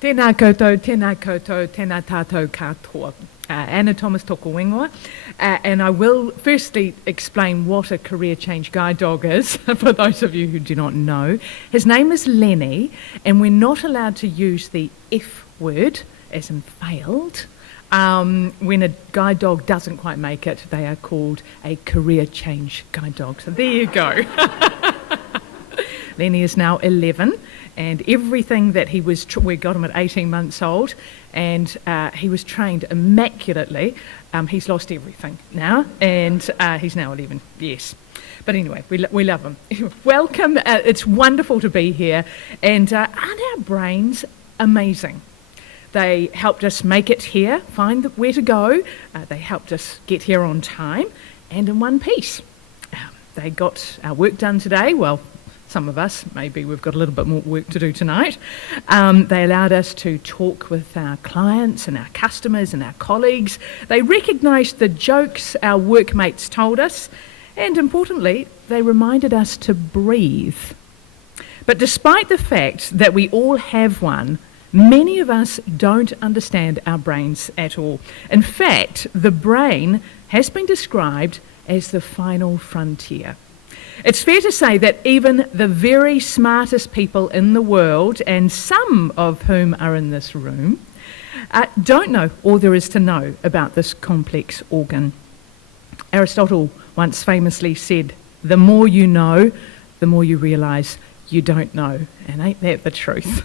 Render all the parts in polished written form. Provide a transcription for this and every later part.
Tēnā koutou, tēnā koutou, tēnā tātou katoa. Anna Thomas toko ingoa. And I will firstly explain what a career change guide dog is, for those of you who do not know. His name is Lenny, and we're not allowed to use the F word, as in failed. When a guide dog doesn't quite make it, they are called a career change guide dog. So there you go. Lenny is now 11, and everything that he was, we got him at 18 months old, and he was trained immaculately. He's lost everything now, and he's now 11, yes. But anyway, we love him. Welcome, it's wonderful to be here, and aren't our brains amazing? They helped us make it here, find where to go. They helped us get here on time and in one piece. They got our work done today. Well, some of us, maybe we've got a little bit more work to do tonight. They allowed us to talk with our clients and our customers and our colleagues. They recognised the jokes our workmates told us. And importantly, they reminded us to breathe. But despite the fact that we all have one, many of us don't understand our brains at all. In fact, the brain has been described as the final frontier. It's fair to say that even the very smartest people in the world, and some of whom are in this room, don't know all there is to know about this complex organ. Aristotle once famously said, "The more you know, the more you realise you don't know." And ain't that the truth?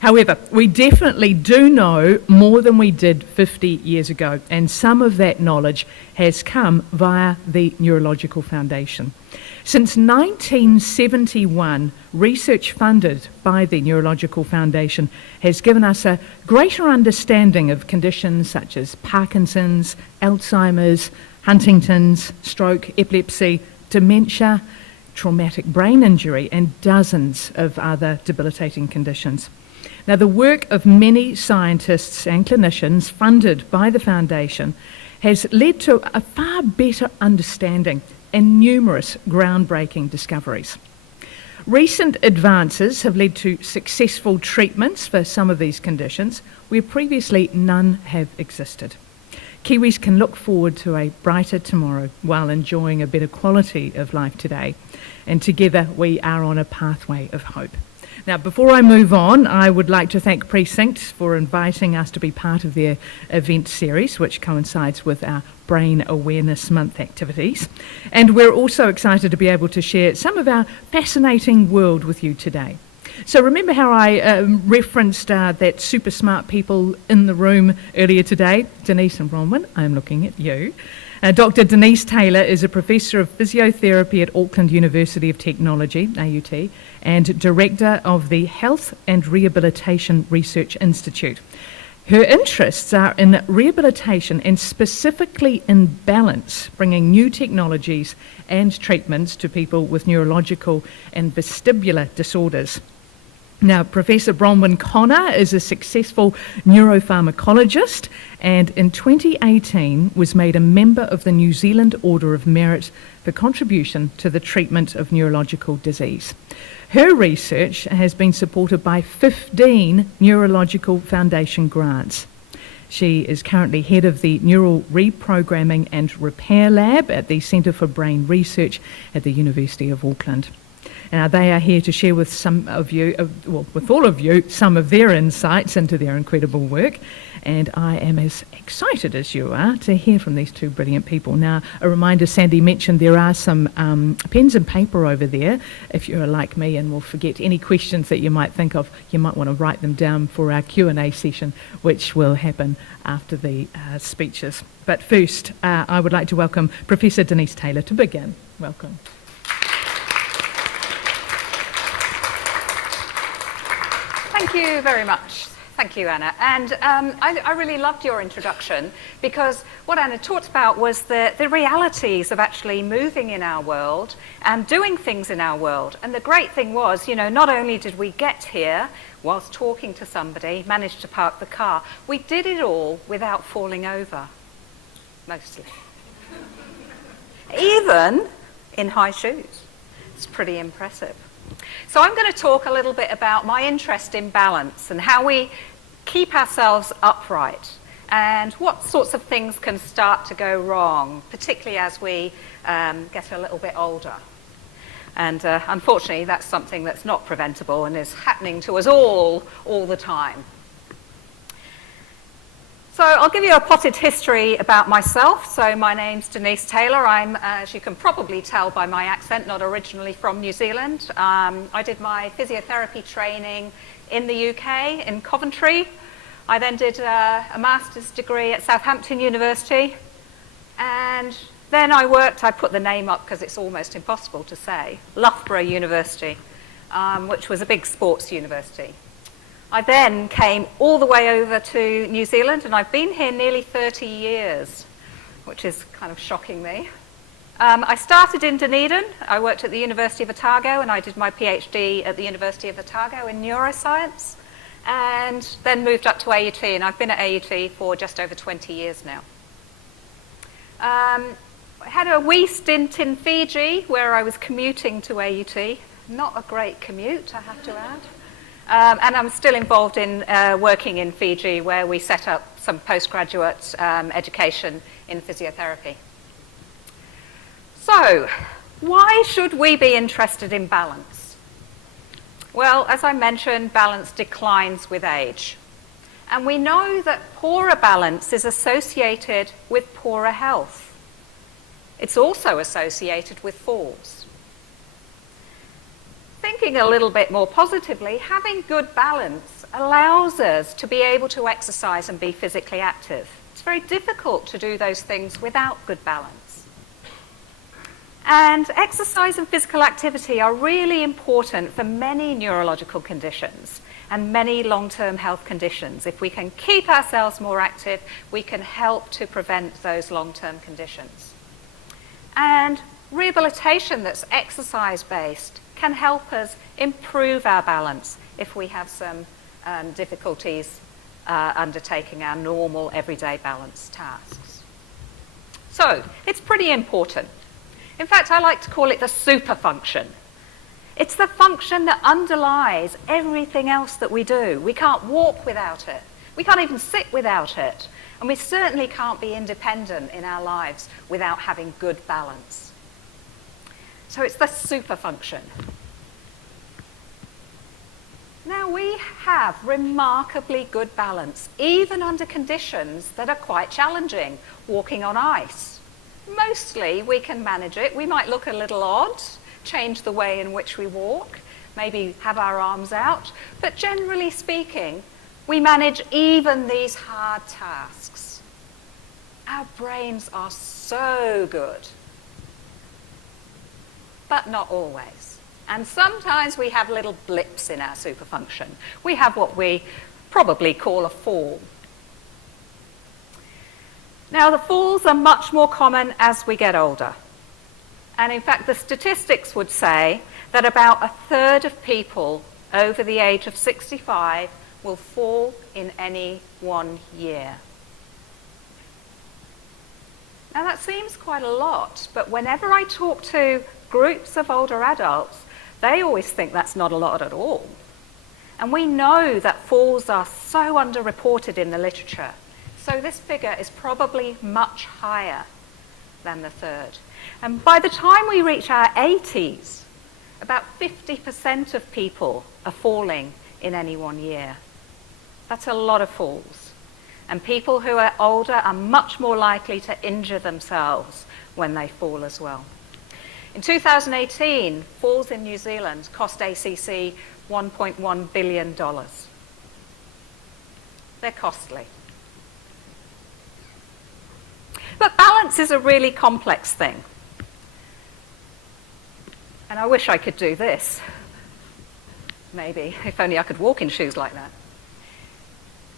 However, we definitely do know more than we did 50 years ago, and some of that knowledge has come via the Neurological Foundation. Since 1971, research funded by the Neurological Foundation has given us a greater understanding of conditions such as Parkinson's, Alzheimer's, Huntington's, stroke, epilepsy, dementia, traumatic brain injury, and dozens of other debilitating conditions. Now, the work of many scientists and clinicians funded by the Foundation has led to a far better understanding and numerous groundbreaking discoveries. Recent advances have led to successful treatments for some of these conditions where previously none have existed. Kiwis can look forward to a brighter tomorrow while enjoying a better quality of life today, and together we are on a pathway of hope. Now, before I move on, I would like to thank Precinct for inviting us to be part of their event series, which coincides with our Brain Awareness Month activities. And we're also excited to be able to share some of our fascinating world with you today. So remember how I referenced that super smart people in the room earlier today? Denise and Bronwen, I'm looking at you. Dr. Denise Taylor is a Professor of Physiotherapy at Auckland University of Technology, AUT, and Director of the Health and Rehabilitation Research Institute. Her interests are in rehabilitation and specifically in balance, bringing new technologies and treatments to people with neurological and vestibular disorders. Now, Professor Bronwen Connor is a successful neuropharmacologist and in 2018 was made a member of the New Zealand Order of Merit for contribution to the treatment of neurological disease. Her research has been supported by 15 Neurological Foundation grants. She is currently head of the Neural Reprogramming and Repair Lab at the Centre for Brain Research at the University of Auckland. Now, they are here to share with some of you, with all of you, some of their insights into their incredible work. And I am as excited as you are to hear from these two brilliant people. Now, a reminder, Sandy mentioned there are some pens and paper over there. If you're like me and will forget any questions that you might think of, you might want to write them down for our Q&A session, which will happen after the speeches. But first, I would like to welcome Professor Denise Taylor to begin. Welcome. Thank you very much. Thank you, Anna. And I really loved your introduction because what Anna talked about was the realities of actually moving in our world and doing things in our world. And the great thing was, you know, not only did we get here whilst talking to somebody, manage to park the car, we did it all without falling over, mostly. Even in high shoes. It's pretty impressive. So I'm going to talk a little bit about my interest in balance and how we keep ourselves upright and what sorts of things can start to go wrong, particularly as we get a little bit older. And unfortunately, that's something that's not preventable and is happening to us all the time. So I'll give you a potted history about myself. So my name's Denise Taylor. I'm, as you can probably tell by my accent, not originally from New Zealand. I did my physiotherapy training in the UK, in Coventry. I then did a master's degree at Southampton University. And then I put the name up because it's almost impossible to say, Loughborough University, which was a big sports university. I then came all the way over to New Zealand, and I've been here nearly 30 years, which is kind of shocking me. I started in Dunedin. I worked at the University of Otago, and I did my PhD at the University of Otago in neuroscience, and then moved up to AUT, and I've been at AUT for just over 20 years now. I had a wee stint in Fiji, where I was commuting to AUT. Not a great commute, I have to add. And I'm still involved in working in Fiji, where we set up some postgraduate education in physiotherapy. So, why should we be interested in balance? Well, as I mentioned, balance declines with age. And we know that poorer balance is associated with poorer health. It's also associated with falls. Thinking a little bit more positively, having good balance allows us to be able to exercise and be physically active. It's very difficult to do those things without good balance. And exercise and physical activity are really important for many neurological conditions and many long-term health conditions. If we can keep ourselves more active, we can help to prevent those long-term conditions. And rehabilitation that's exercise-based can help us improve our balance if we have some difficulties undertaking our normal everyday balance tasks. So it's pretty important. In fact, I like to call it the super function. It's the function that underlies everything else that we do. We can't walk without it. We can't even sit without it. And we certainly can't be independent in our lives without having good balance. So it's the super function. Now we have remarkably good balance, even under conditions that are quite challenging, walking on ice. Mostly we can manage it. We might look a little odd, change the way in which we walk, maybe have our arms out, but generally speaking, we manage even these hard tasks. Our brains are so good. But not always. And sometimes we have little blips in our superfunction. We have what we probably call a fall. Now, the falls are much more common as we get older. And in fact, the statistics would say that about a third of people over the age of 65 will fall in any 1 year. Now, that seems quite a lot, but whenever I talk to groups of older adults, they always think that's not a lot at all. And we know that falls are so underreported in the literature. So this figure is probably much higher than the third. And by the time we reach our 80s, about 50% of people are falling in any 1 year. That's a lot of falls. And people who are older are much more likely to injure themselves when they fall as well. In 2018, falls in New Zealand cost ACC $1.1 billion. They're costly. But balance is a really complex thing. And I wish I could do this. Maybe, if only I could walk in shoes like that.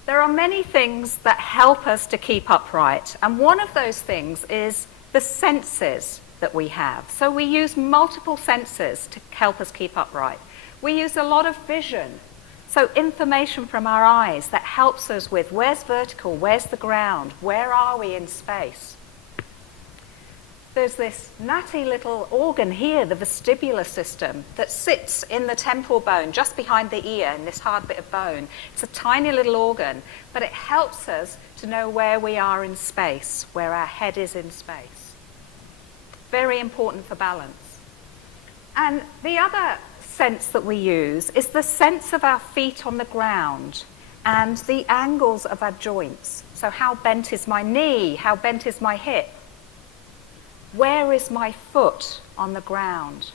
There are many things that help us to keep upright, and one of those things is the senses that we have. So we use multiple senses to help us keep upright. We use a lot of vision, so information from our eyes that helps us with where's vertical, where's the ground, where are we in space. there's this natty little organ here, the vestibular system, that sits in the temporal bone, just behind the ear, in this hard bit of bone. It's a tiny little organ, but it helps us to know where we are in space, where our head is in space. Very important for balance. And the other sense that we use is the sense of our feet on the ground and the angles of our joints. So how bent is my knee? How bent is my hip? Where is my foot on the ground?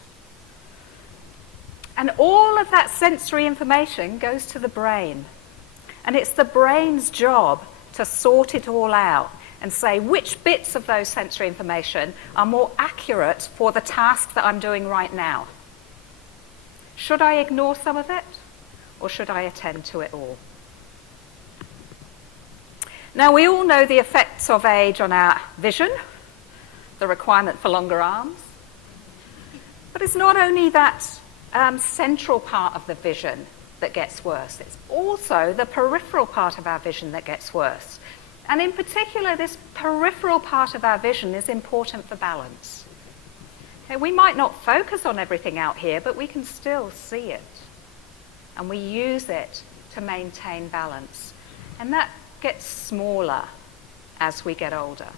And all of that sensory information goes to the brain. And it's the brain's job to sort it all out and say which bits of those sensory information are more accurate for the task that I'm doing right now. Should I ignore some of it, or should I attend to it all? Now, we all know the effects of age on our vision, the requirement for longer arms. But it's not only that central part of the vision that gets worse, it's also the peripheral part of our vision that gets worse. And in particular, this peripheral part of our vision is important for balance. Okay, we might not focus on everything out here, but we can still see it. And we use it to maintain balance. And that gets smaller as we get older.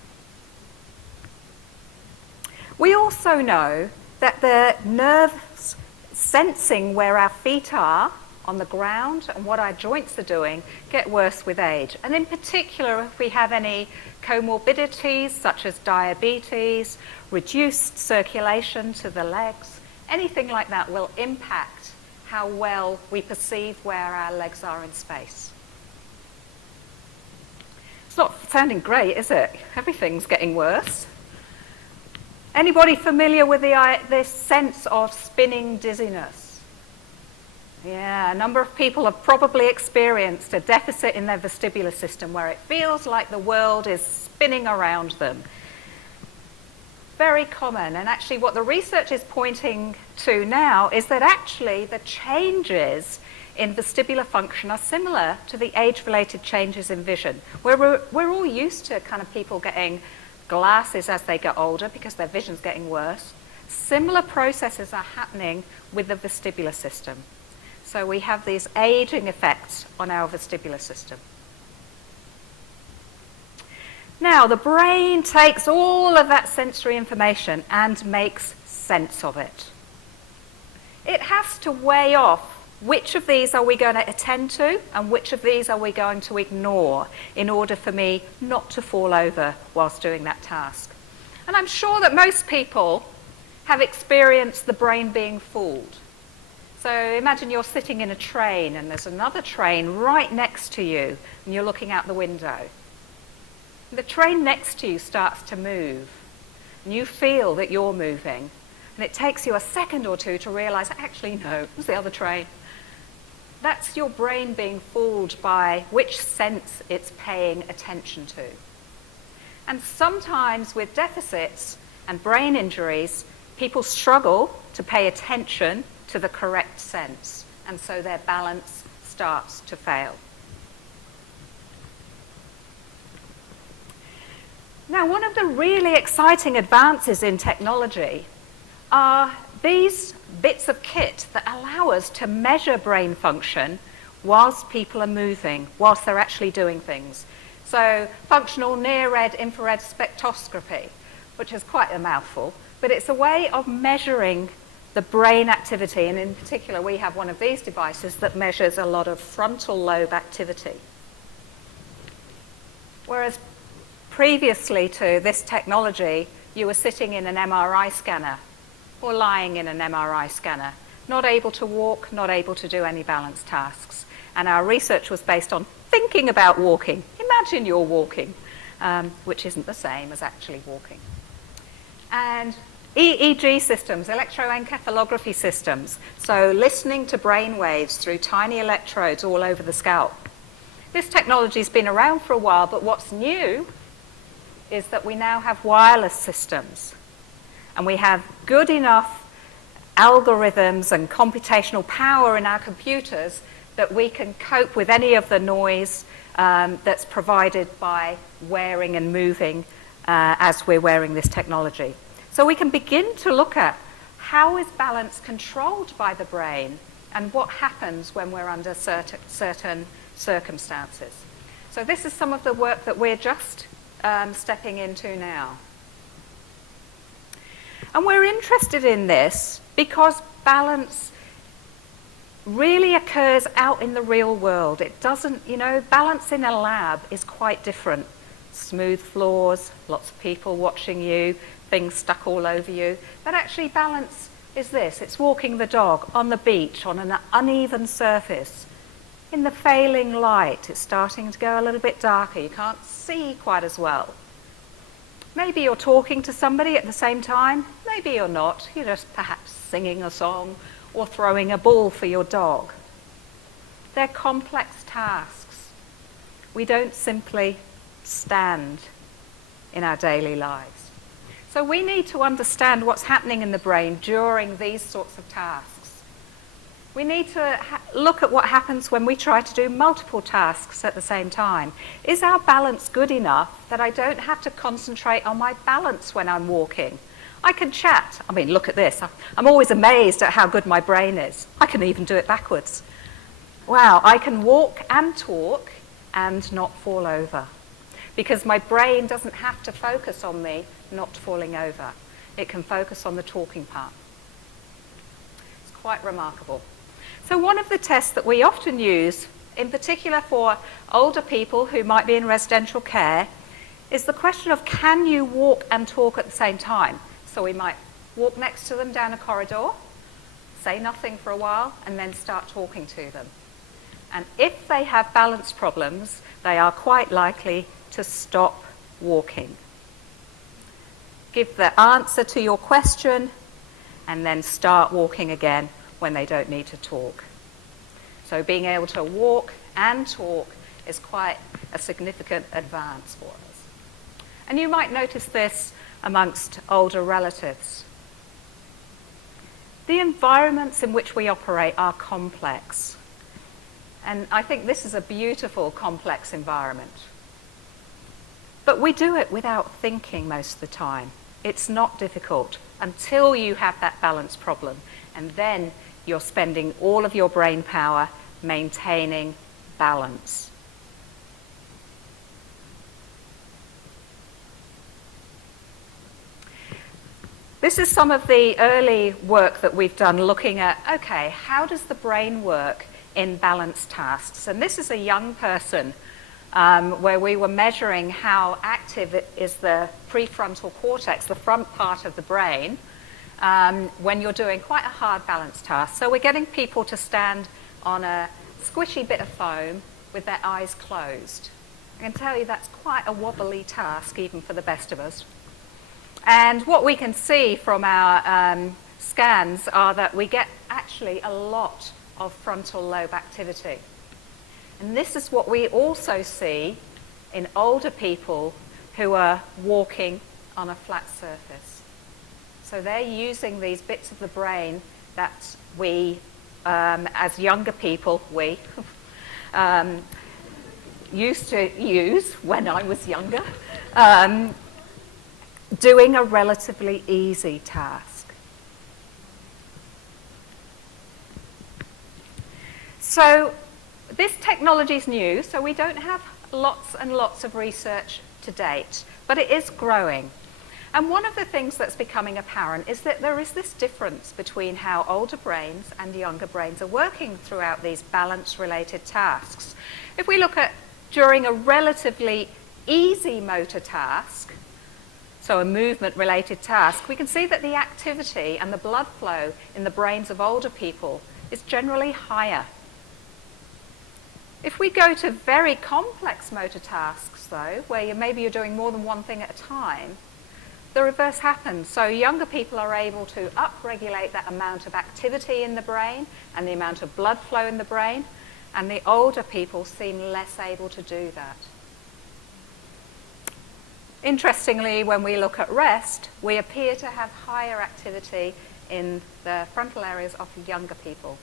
We also know that the nerves sensing where our feet are on the ground and what our joints are doing get worse with age. And in particular, if we have any comorbidities such as diabetes, reduced circulation to the legs, anything like that will impact how well we perceive where our legs are in space. It's not sounding great, is it? Everything's getting worse. Anybody familiar with this sense of spinning dizziness? Yeah, a number of people have probably experienced a deficit in their vestibular system where it feels like the world is spinning around them. Very common, and actually what the research is pointing to now is that actually the changes in vestibular function are similar to the age-related changes in vision, where we're all used to kind of people getting glasses as they get older because their vision's getting worse. Similar processes are happening with the vestibular system. So we have these aging effects on our vestibular system. Now, the brain takes all of that sensory information and makes sense of it. It has to weigh off which of these are we going to attend to and which of these are we going to ignore in order for me not to fall over whilst doing that task. And I'm sure that most people have experienced the brain being fooled. So imagine you're sitting in a train and there's another train right next to you and you're looking out the window. The train next to you starts to move and you feel that you're moving, and it takes you a second or two to realize, actually no, it was the other train. That's your brain being fooled by which sense it's paying attention to. And sometimes with deficits and brain injuries, people struggle to pay attention to the correct sense, and so their balance starts to fail. Now, one of the really exciting advances in technology are these bits of kit that allow us to measure brain function whilst people are moving, whilst they're actually doing things. So functional near-red infrared spectroscopy, which is quite a mouthful, but it's a way of measuring the brain activity, and in particular we have one of these devices that measures a lot of frontal lobe activity. Whereas previously to this technology, you were sitting in an MRI scanner or lying in an MRI scanner, not able to walk, not able to do any balance tasks. And our research was based on thinking about walking. Imagine you're walking, which isn't the same as actually walking. And EEG systems, electroencephalography systems, so listening to brain waves through tiny electrodes all over the scalp. This technology's been around for a while, but what's new is that we now have wireless systems. And we have good enough algorithms and computational power in our computers that we can cope with any of the noise that's provided by wearing and moving as we're wearing this technology. So we can begin to look at how is balance controlled by the brain and what happens when we're under certain circumstances. So this is some of the work that we're just stepping into now. And we're interested in this because balance really occurs out in the real world. It doesn't, balance in a lab is quite different. Smooth floors, lots of people watching you, things stuck all over you. But actually balance is this. It's walking the dog on the beach on an uneven surface. In the failing light, it's starting to go a little bit darker. You can't see quite as well. Maybe you're talking to somebody at the same time. Maybe you're not. You're just perhaps singing a song or throwing a ball for your dog. They're complex tasks. We don't simply stand in our daily lives. So we need to understand what's happening in the brain during these sorts of tasks. We need to look at what happens when we try to do multiple tasks at the same time. Is our balance good enough that I don't have to concentrate on my balance when I'm walking? I can chat. I mean, look at this. I'm always amazed at how good my brain is. I can even do it backwards. Wow, I can walk and talk and not fall over, because my brain doesn't have to focus on me not falling over. It can focus on the talking part. It's quite remarkable. So one of the tests that we often use, in particular for older people who might be in residential care, is the question of, can you walk and talk at the same time? So we might walk next to them down a corridor, say nothing for a while, and then start talking to them. And if they have balance problems, they are quite likely to stop walking. Give the answer to your question, and then start walking again when they don't need to talk. So being able to walk and talk is quite a significant advance for us. And you might notice this amongst older relatives. The environments in which we operate are complex. And I think this is a beautiful, complex environment. But we do it without thinking most of the time. It's not difficult until you have that balance problem. And then you're spending all of your brain power maintaining balance. This is some of the early work that we've done looking at, okay, how does the brain work in balance tasks? And this is a young person where we were measuring how active is the prefrontal cortex, the front part of the brain, when you're doing quite a hard balance task. So we're getting people to stand on a squishy bit of foam with their eyes closed. I can tell you that's quite a wobbly task, even for the best of us. And what we can see from our scans are that we get actually a lot of frontal lobe activity. And this is what we also see in older people who are walking on a flat surface. So they're using these bits of the brain that we, as younger people, used to use when I was younger, doing a relatively easy task. So this technology is new, so we don't have lots and lots of research to date, but it is growing. And one of the things that's becoming apparent is that there is this difference between how older brains and younger brains are working throughout these balance-related tasks. If we look at during a relatively easy motor task, so a movement-related task, we can see that the activity and the blood flow in the brains of older people is generally higher. If we go to very complex motor tasks, though, where maybe you're doing more than one thing at a time, the reverse happens. So younger people are able to upregulate that amount of activity in the brain and the amount of blood flow in the brain, and the older people seem less able to do that. Interestingly, when we look at rest, we appear to have higher activity in the frontal areas of younger people.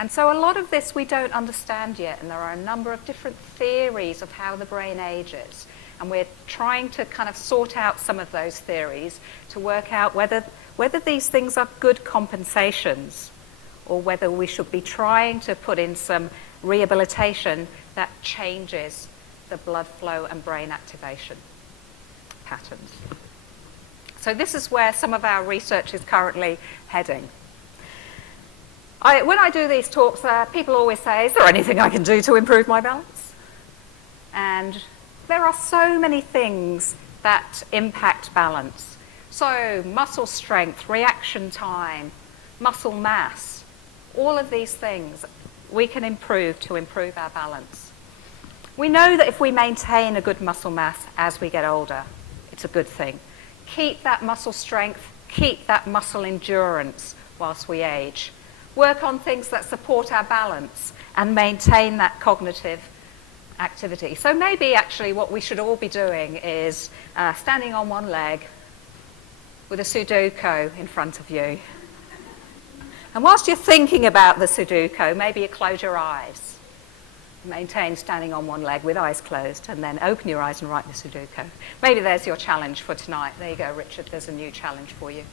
And so a lot of this we don't understand yet, and there are a number of different theories of how the brain ages. And we're trying to kind of sort out some of those theories to work out whether these things are good compensations or whether we should be trying to put in some rehabilitation that changes the blood flow and brain activation patterns. So this is where some of our research is currently heading. When I do these talks, people always say, is there anything I can do to improve my balance? And there are so many things that impact balance. So muscle strength, reaction time, muscle mass, all of these things we can improve to improve our balance. We know that if we maintain a good muscle mass as we get older, it's a good thing. Keep that muscle strength, keep that muscle endurance whilst we age. Work on things that support our balance and maintain that cognitive activity. So maybe actually what we should all be doing is standing on one leg with a Sudoku in front of you. And whilst you're thinking about the Sudoku, maybe you close your eyes. Maintain standing on one leg with eyes closed, and then open your eyes and write the Sudoku. Maybe there's your challenge for tonight. There you go, Richard, there's a new challenge for you.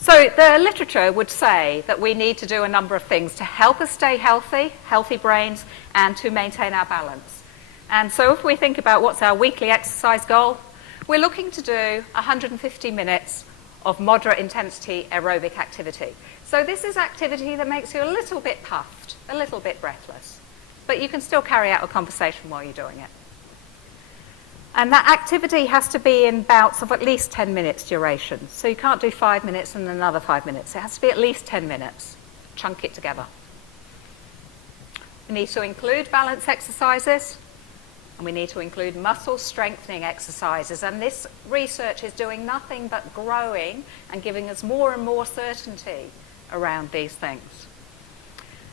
So the literature would say that we need to do a number of things to help us stay healthy, healthy brains, and to maintain our balance. And so if we think about what's our weekly exercise goal, we're looking to do 150 minutes of moderate intensity aerobic activity. So this is activity that makes you a little bit puffed, a little bit breathless, but you can still carry out a conversation while you're doing it. And that activity has to be in bouts of at least 10 minutes duration. So you can't do 5 minutes and another 5 minutes. It has to be at least 10 minutes. Chunk it together. We need to include balance exercises, and we need to include muscle strengthening exercises. And this research is doing nothing but growing and giving us more and more certainty around these things.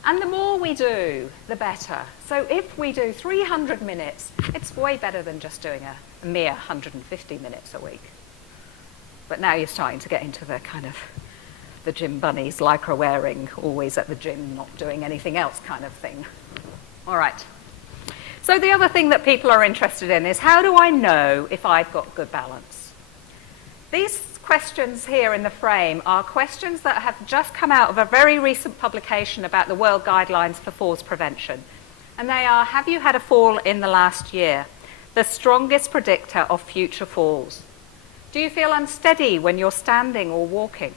And the more we do, the better. So if we do 300 minutes, it's way better than just doing a mere 150 minutes a week. But now you're starting to get into the kind of the gym bunnies, lycra wearing, always at the gym, not doing anything else kind of thing. All right. So the other thing that people are interested in is, how do I know if I've got good balance? These questions here in the frame are questions that have just come out of a very recent publication about the World Guidelines for Falls Prevention. And they are, have you had a fall in the last year? The strongest predictor of future falls. Do you feel unsteady when you're standing or walking?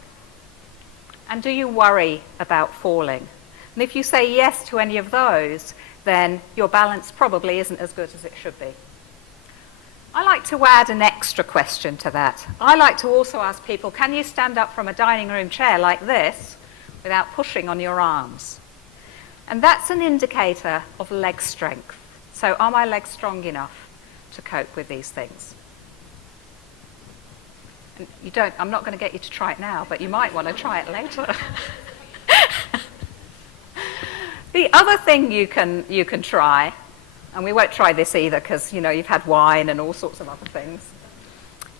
And do you worry about falling? And if you say yes to any of those, then your balance probably isn't as good as it should be. I like to add an extra question to that. I like to also ask people, can you stand up from a dining room chair like this without pushing on your arms? And that's an indicator of leg strength. So are my legs strong enough to cope with these things? And I'm not going to get you to try it now, but you might want to try it later. The other thing you can try, and we won't try this either because, you've had wine and all sorts of other things,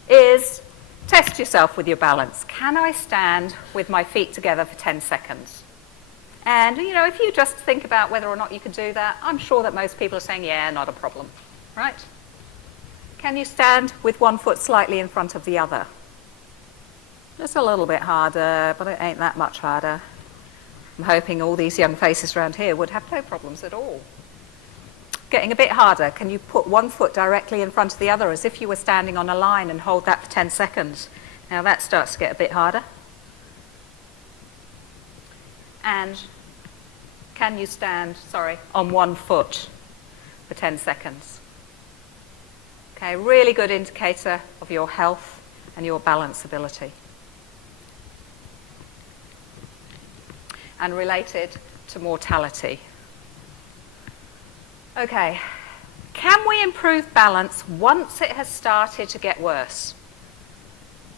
is test yourself with your balance. Can I stand with my feet together for 10 seconds? And, if you just think about whether or not you can do that, I'm sure that most people are saying, yeah, not a problem, right? Can you stand with one foot slightly in front of the other? It's a little bit harder, but it ain't that much harder. I'm hoping all these young faces around here would have no problems at all. Getting a bit harder. Can you put one foot directly in front of the other as if you were standing on a line and hold that for 10 seconds? Now that starts to get a bit harder. And can you stand, on one foot for 10 seconds? Okay, really good indicator of your health and your balance ability. And related to mortality. Okay, can we improve balance once it has started to get worse?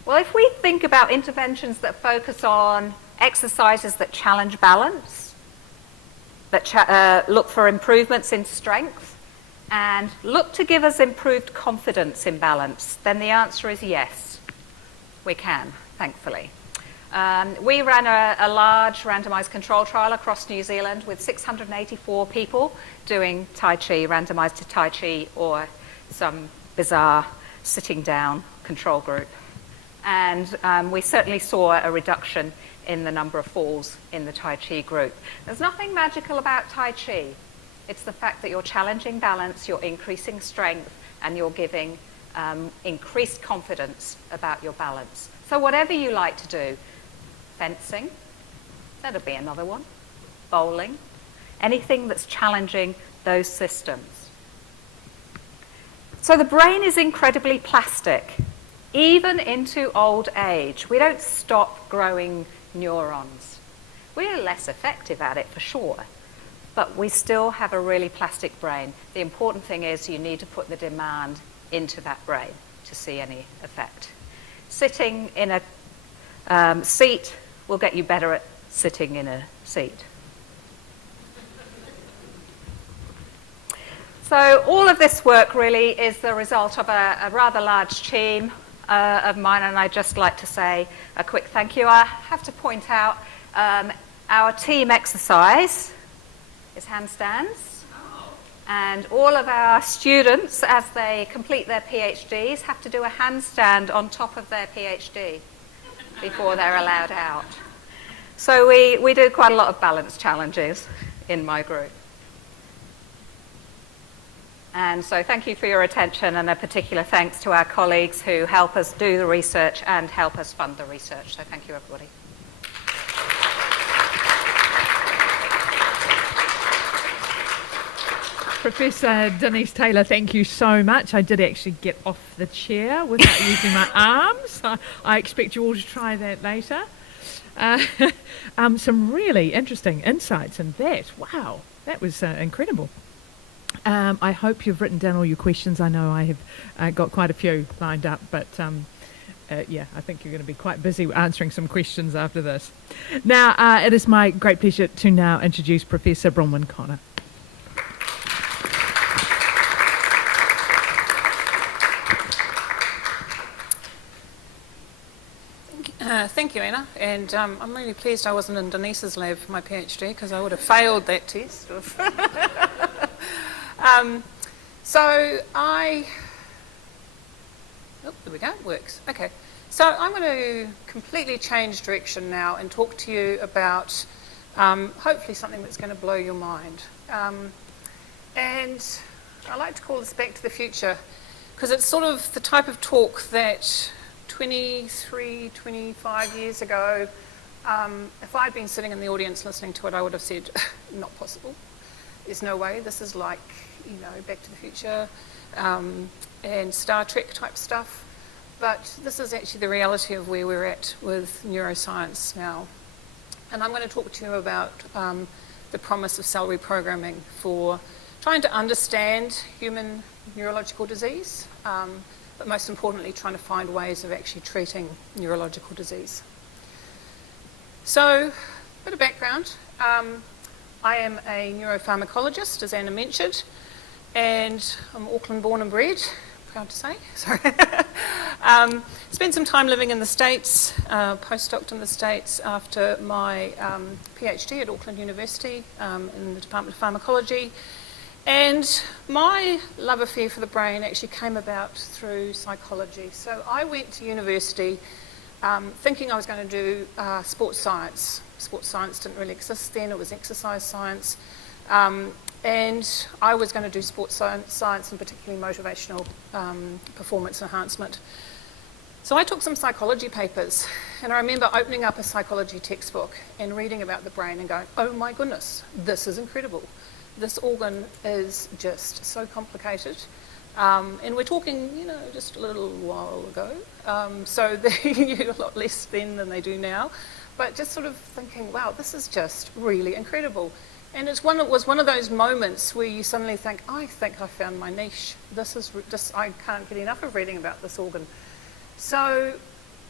Well, if we think about interventions that focus on exercises that challenge balance, that look for improvements in strength, and look to give us improved confidence in balance, then the answer is yes, we can, thankfully. We ran a large randomised control trial across New Zealand with 684 people doing Tai Chi, randomised to Tai Chi or some bizarre sitting down control group. And we certainly saw a reduction in the number of falls in the Tai Chi group. There's nothing magical about Tai Chi. It's the fact that you're challenging balance, you're increasing strength, and you're giving increased confidence about your balance. So whatever you like to do, fencing, that'll be another one, bowling, anything that's challenging those systems. So the brain is incredibly plastic, even into old age. We don't stop growing neurons. We're less effective at it for sure, but we still have a really plastic brain. The important thing is you need to put the demand into that brain to see any effect. Sitting in a seat will get you better at sitting in a seat. So all of this work really is the result of a rather large team of mine, and I'd just like to say a quick thank you. I have to point out our team exercise is handstands. And all of our students, as they complete their PhDs, have to do a handstand on top of their PhD before they're allowed out. So we do quite a lot of balance challenges in my group. And so thank you for your attention, and a particular thanks to our colleagues who help us do the research and help us fund the research. So thank you, everybody. Professor Denise Taylor, thank you so much. I did actually get off the chair without using my arms. I expect you all to try that later. Some really interesting insights in that. Wow, that was incredible. I hope you've written down all your questions. I know I have got quite a few lined up, but yeah, I think you're going to be quite busy answering some questions after this. Now, it is my great pleasure to now introduce Professor Bronwen Connor. Thank you, Anna, and I'm really pleased I wasn't in Denise's lab for my PhD because I would have failed that test. There we go, it works. Okay, so I'm going to completely change direction now and talk to you about hopefully something that's going to blow your mind. And I like to call this Back to the Future because it's sort of the type of talk that 23, 25 years ago, if I'd been sitting in the audience listening to it, I would have said, not possible. There's no way. This is like, Back to the Future and Star Trek type stuff. But this is actually the reality of where we're at with neuroscience now. And I'm going to talk to you about the promise of cell reprogramming for trying to understand human neurological disease, but most importantly, trying to find ways of actually treating neurological disease. So, a bit of background. I am a neuropharmacologist, as Anna mentioned, and I'm Auckland born and bred, proud to say, sorry. Spent some time living in the States, postdoced in the States after my PhD at Auckland University in the Department of Pharmacology. And my love affair for the brain actually came about through psychology. So I went to university thinking I was going to do sports science. Sports science didn't really exist then, it was exercise science. And I was going to do sports science and particularly motivational performance enhancement. So I took some psychology papers, and I remember opening up a psychology textbook and reading about the brain and going, oh my goodness, this is incredible. This organ is just so complicated. And we're talking, just a little while ago. So they knew a lot less then than they do now. But just sort of thinking, wow, this is just really incredible. And it was one of those moments where you suddenly think, I think I found my niche. I can't get enough of reading about this organ. So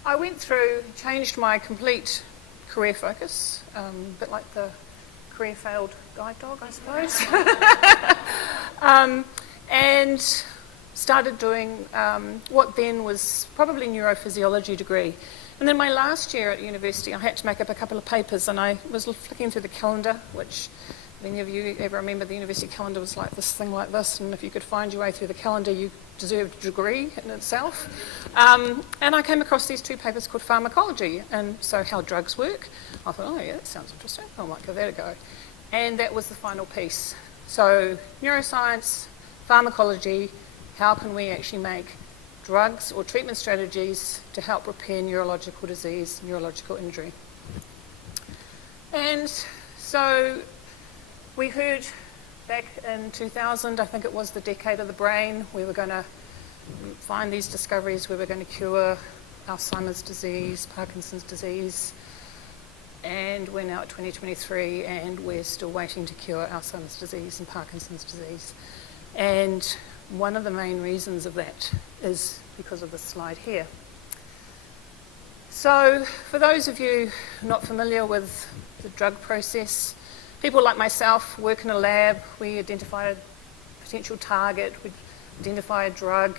I went through, changed my complete career focus, a bit like the career failed guide dog, I suppose. And started doing what then was probably neurophysiology degree. And then my last year at university, I had to make up a couple of papers, and I was flicking through the calendar, which, if any of you ever remember, the university calendar was like this thing like this, and if you could find your way through the calendar, you deserved a degree in itself. And I came across these two papers called Pharmacology, and so how drugs work. I thought, oh yeah, that sounds interesting. I might give that a go. And that was the final piece. So neuroscience, pharmacology, how can we actually make drugs or treatment strategies to help repair neurological disease, neurological injury. And so we heard back in 2000, I think it was the decade of the brain, we were going to find these discoveries, we were going to cure Alzheimer's disease, Parkinson's disease, and we're now at 2023 and we're still waiting to cure Alzheimer's disease and Parkinson's disease. And one of the main reasons of that is because of this slide here. So for those of you not familiar with the drug process, people like myself work in a lab, we identify a potential target, we identify a drug,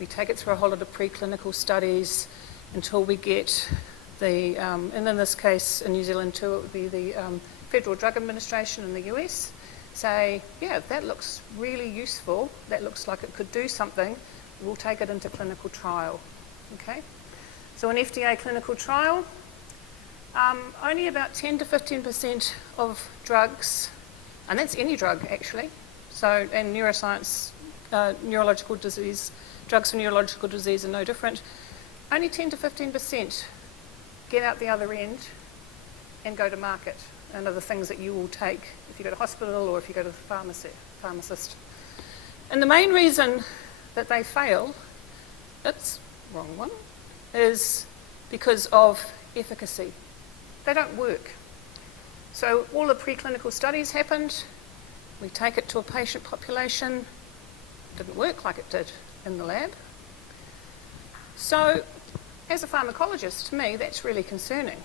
we take it through a whole lot of preclinical studies until we get the, and in this case in New Zealand too, it would be the Federal Drug Administration in the US, say, yeah, that looks really useful, that looks like it could do something, we'll take it into clinical trial, okay? So an FDA clinical trial, only about 10 to 15% of drugs, and that's any drug actually, so, and neuroscience, neurological disease, drugs for neurological disease are no different, only 10 to 15% get out the other end and go to market, and are the things that you will take if you go to hospital or if you go to the pharmacist. And the main reason that they fail, it's wrong one, is because of efficacy. They don't work. So all the preclinical studies happened, we take it to a patient population, it didn't work like it did in the lab. So as a pharmacologist, to me, that's really concerning.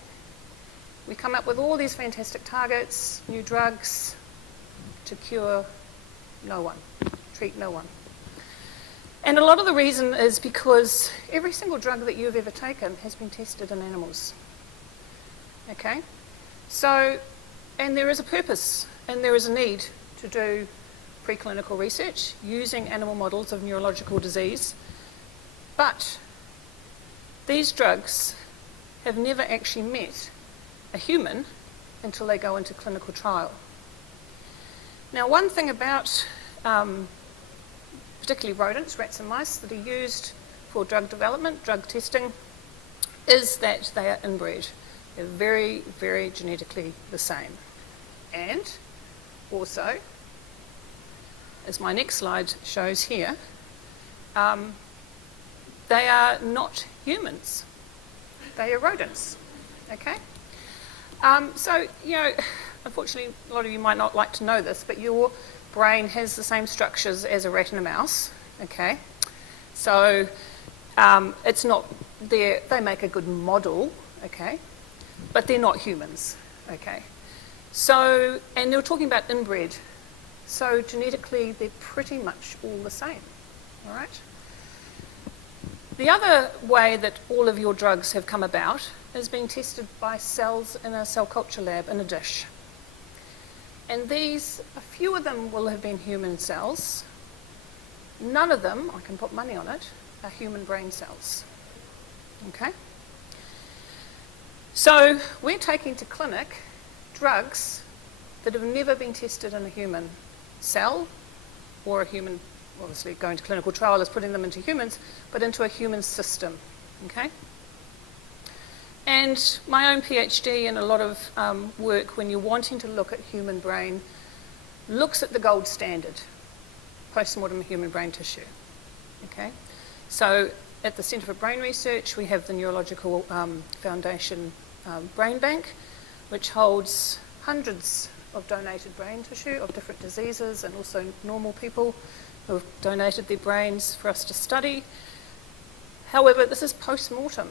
We come up with all these fantastic targets, new drugs, to cure no one, treat no one. And a lot of the reason is because every single drug that you've ever taken has been tested in animals. Okay? So, and there is a purpose and there is a need to do preclinical research using animal models of neurological disease. But these drugs have never actually met a human until they go into clinical trial. Now, one thing about particularly rodents, rats and mice, that are used for drug development, drug testing, is that they are inbred. They're very, very genetically the same. And also, as my next slide shows here, they are not humans. They are rodents, okay? So, you know, unfortunately, a lot of you might not like to know this, but your brain has the same structures as a rat and a mouse, okay? So, it's not, they make a good model, okay? But they're not humans, okay? So, and they're talking about inbred. So genetically, they're pretty much all the same, all right? The other way that all of your drugs have come about is being tested by cells in a cell culture lab in a dish. And these, a few of them will have been human cells. None of them, I can put money on it, are human brain cells, okay? So we're taking to clinic drugs that have never been tested in a human cell or a human, obviously going to clinical trial is putting them into humans, but into a human system, okay? And my own PhD and a lot of work when you're wanting to look at human brain looks at the gold standard, post-mortem human brain tissue, okay? So at the Centre for Brain Research, we have the Neurological Foundation Brain Bank, which holds hundreds of donated brain tissue of different diseases and also normal people who have donated their brains for us to study. However, this is post-mortem,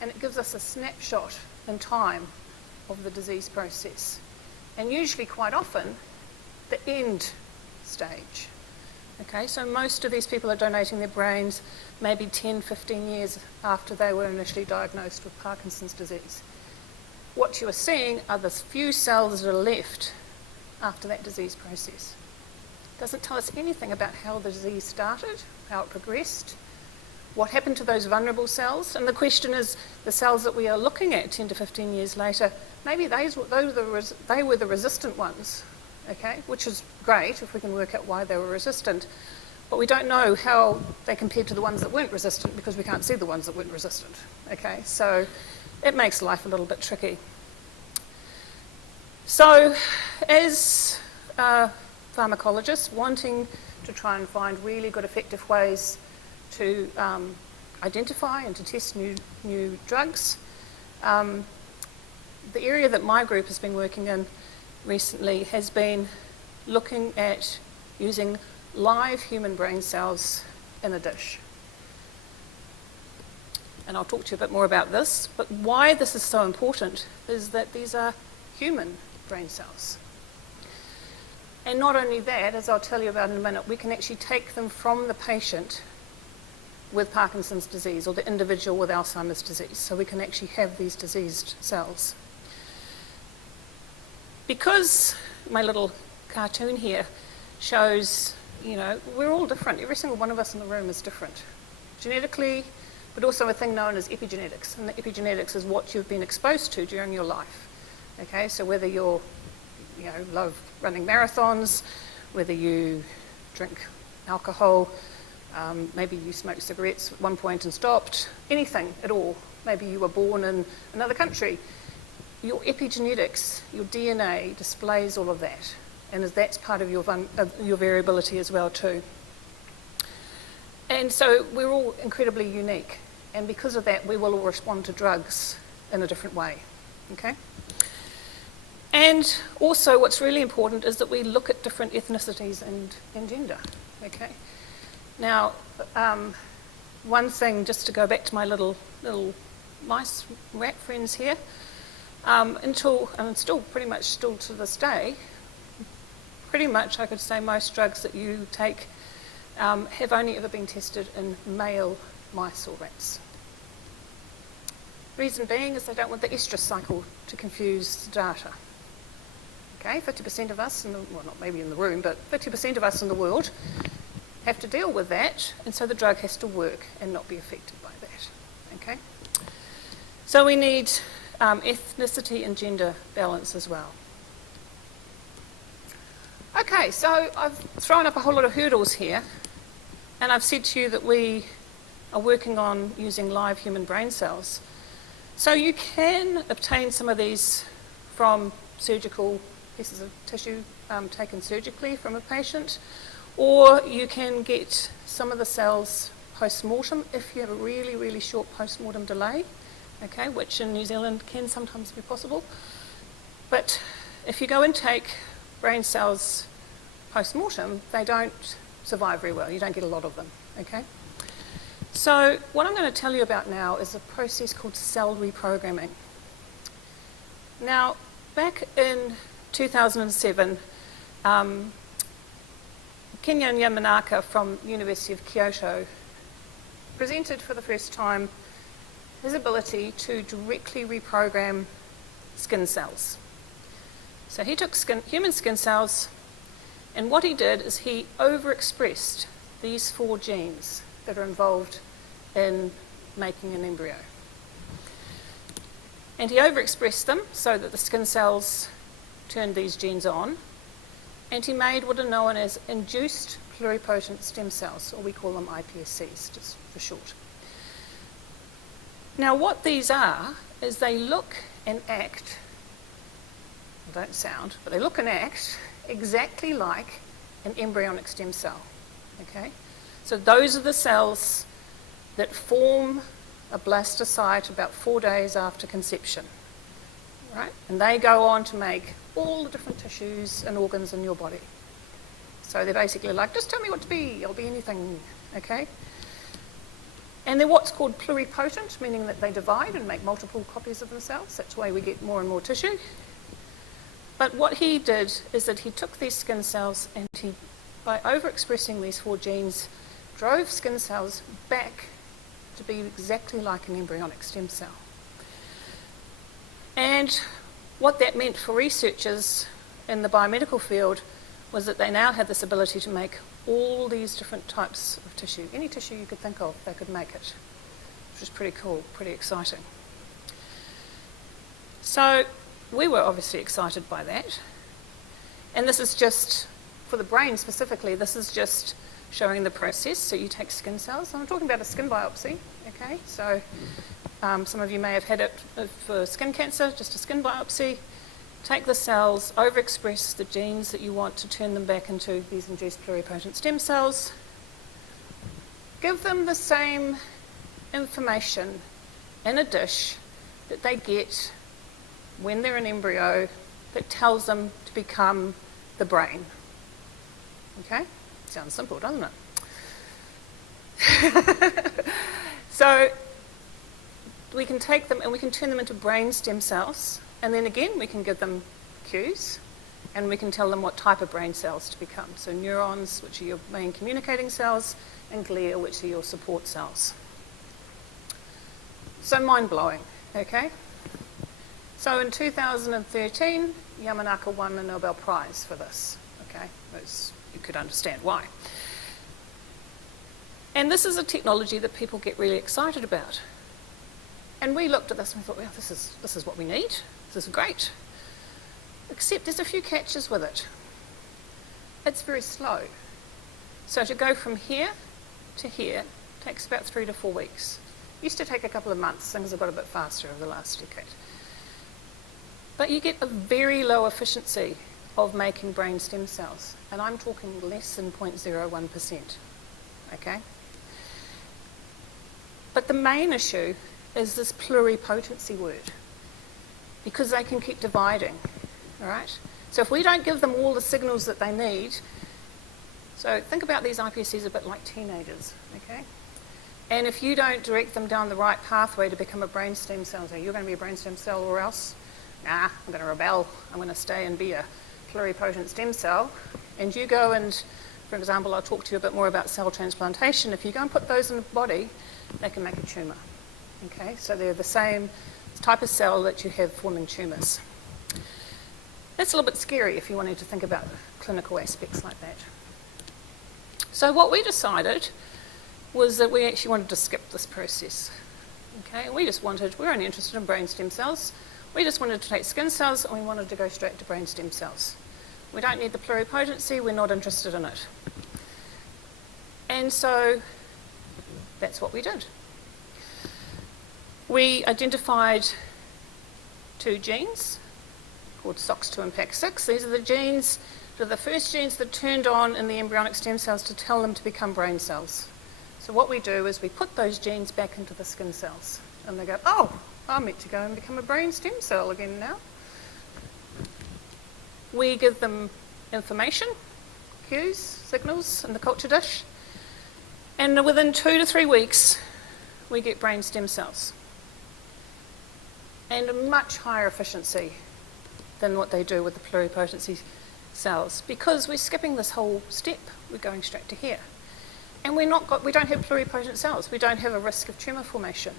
and it gives us a snapshot in time of the disease process. And usually, quite often, the end stage. Okay, so most of these people are donating their brains maybe 10, 15 years after they were initially diagnosed with Parkinson's disease. What you are seeing are the few cells that are left after that disease process. It doesn't tell us anything about how the disease started, how it progressed, what happened to those vulnerable cells. And the question is, the cells that we are looking at 10 to 15 years later, maybe they were the resistant ones. Okay, which is great if we can work out why they were resistant. But we don't know how they compared to the ones that weren't resistant because we can't see the ones that weren't resistant. Okay, so it makes life a little bit tricky. So as pharmacologists wanting to try and find really good effective ways to identify and to test new drugs, the area that my group has been working in recently has been looking at using live human brain cells in a dish. And I'll talk to you a bit more about this, but why this is so important is that these are human brain cells. And not only that, as I'll tell you about in a minute, we can actually take them from the patient with Parkinson's disease or the individual with Alzheimer's disease, so we can actually have these diseased cells. Because my little cartoon here shows, you know, we're all different. Every single one of us in the room is different. Genetically, but also a thing known as epigenetics. And the epigenetics is what you've been exposed to during your life. Okay, so whether you're, you know, love running marathons, whether you drink alcohol, maybe you smoked cigarettes at one point and stopped, anything at all. Maybe you were born in another country. Your epigenetics, your DNA, displays all of that, and that's part of your variability as well too. And so we're all incredibly unique, and because of that, we will all respond to drugs in a different way. Okay. And also, what's really important is that we look at different ethnicities and gender. Okay. Now, one thing, just to go back to my little mice rat friends here. And still pretty much still to this day, pretty much I could say most drugs that you take have only ever been tested in male mice or rats. Reason being is they don't want the estrus cycle to confuse the data. Okay, 50% of us, well not maybe in the room, but 50% of us in the world have to deal with that, and so the drug has to work and not be affected by that. Okay, so we need ethnicity and gender balance as well. Okay, so I've thrown up a whole lot of hurdles here, and I've said to you that we are working on using live human brain cells. So you can obtain some of these from surgical pieces of tissue taken surgically from a patient, or you can get some of the cells post-mortem if you have a really, really short post-mortem delay. Okay, which in New Zealand can sometimes be possible. But if you go and take brain cells post-mortem, they don't survive very well. You don't get a lot of them. Okay. So what I'm going to tell you about now is a process called cell reprogramming. Now, back in 2007, Kenyan Yamanaka from the University of Kyoto presented for the first time his ability to directly reprogram skin cells. So he took human skin cells, and what he did is he overexpressed these 4 genes that are involved in making an embryo. And he overexpressed them so that the skin cells turned these genes on, and he made what are known as induced pluripotent stem cells, or we call them iPSCs, just for short. Now what these are is they look and act, don't sound, but they look and act exactly like an embryonic stem cell. Okay? So those are the cells that form a blastocyte about 4 days after conception. Right? And they go on to make all the different tissues and organs in your body. So they're basically like, just tell me what to be, I'll be anything. Okay? And they're what's called pluripotent, meaning that they divide and make multiple copies of themselves. That's why we get more and more tissue. But what he did is that he took these skin cells and he by overexpressing these 4 genes, drove skin cells back to be exactly like an embryonic stem cell. And what that meant for researchers in the biomedical field was that they now had this ability to make all these different types of tissue. Any tissue you could think of, they could make it, which was pretty cool, pretty exciting. So we were obviously excited by that. And this is just, for the brain specifically, this is just showing the process. So you take skin cells, and I'm talking about a skin biopsy, okay? So some of you may have had it for skin cancer, just a skin biopsy. Take the cells, overexpress the genes that you want to turn them back into these induced pluripotent stem cells. Give them the same information in a dish that they get when they're an embryo that tells them to become the brain. Okay? Sounds simple, doesn't it? So we can take them and we can turn them into brain stem cells, and then again we can give them cues and we can tell them what type of brain cells to become. So neurons, which are your main communicating cells, and glia, which are your support cells. So mind-blowing, okay? So in 2013, Yamanaka won the Nobel Prize for this, okay? You could understand why. And this is a technology that people get really excited about. And we looked at this and we thought, well, this is what we need. This is great. Except there's a few catches with it. It's very slow. So to go from here to here takes about 3 to 4 weeks. Used to take a couple of months. Things have got a bit faster over the last decade. But you get a very low efficiency of making brain stem cells. And I'm talking less than 0.01%. Okay? But the main issue is this pluripotency word, because they can keep dividing, all right? So if we don't give them all the signals that they need, so think about these iPSCs a bit like teenagers, okay? And if you don't direct them down the right pathway to become a brain stem cell, so you're going to be a brain stem cell or else, nah, I'm going to rebel, I'm going to stay and be a pluripotent stem cell, and you go and, for example, I'll talk to you a bit more about cell transplantation. If you go and put those in the body, they can make a tumour. Okay, so they're the same type of cell that you have forming tumours. That's a little bit scary if you wanted to think about clinical aspects like that. So what we decided was that we actually wanted to skip this process. Okay, we're only interested in brain stem cells. We just wanted to take skin cells and we wanted to go straight to brain stem cells. We don't need the pluripotency, we're not interested in it. And so that's what we did. We identified 2 genes called SOX2 and PAX6. These are the genes, they're the first genes that turned on in the embryonic stem cells to tell them to become brain cells. So what we do is we put those genes back into the skin cells. And they go, oh, I'm meant to go and become a brain stem cell again now. We give them information, cues, signals in the culture dish. And within 2 to 3 weeks, we get brain stem cells. And a much higher efficiency than what they do with the pluripotency cells, because we're skipping this whole step. We're going straight to here. And we don't have pluripotent cells. We don't have a risk of tumour formation.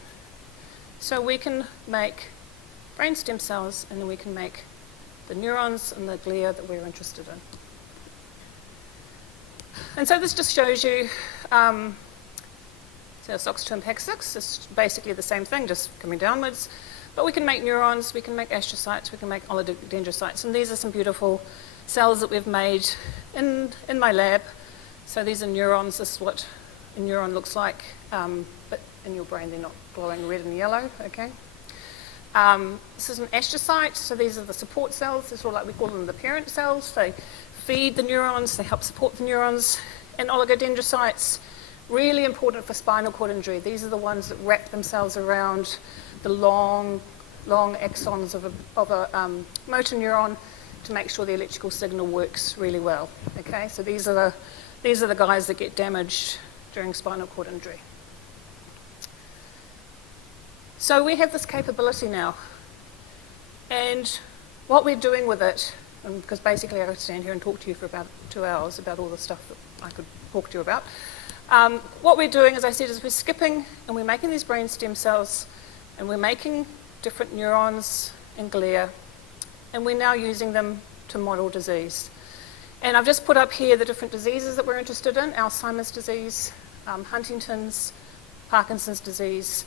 So we can make brain stem cells, and then we can make the neurons and the glia that we're interested in. And so this just shows you so SOX2 and PAX6 is basically the same thing, just coming downwards. But we can make neurons, we can make astrocytes, we can make oligodendrocytes. And these are some beautiful cells that we've made in my lab. So these are neurons. This is what a neuron looks like. But in your brain, they're not glowing red and yellow, okay? This is an astrocyte. So these are the support cells. This is like we call them the parent cells. They feed the neurons, they help support the neurons. And oligodendrocytes, really important for spinal cord injury. These are the ones that wrap themselves around the long axons of a motor neuron to make sure the electrical signal works really well. Okay, so these are the guys that get damaged during spinal cord injury. So we have this capability now, and what we're doing with it and because basically I could stand here and talk to you for about 2 hours about all the stuff that I could talk to you about. What we're doing, as I said, is we're skipping and we're making these brain stem cells, and we're making different neurons and glia, and we're now using them to model disease. And I've just put up here the different diseases that we're interested in: Alzheimer's disease, Huntington's, Parkinson's disease,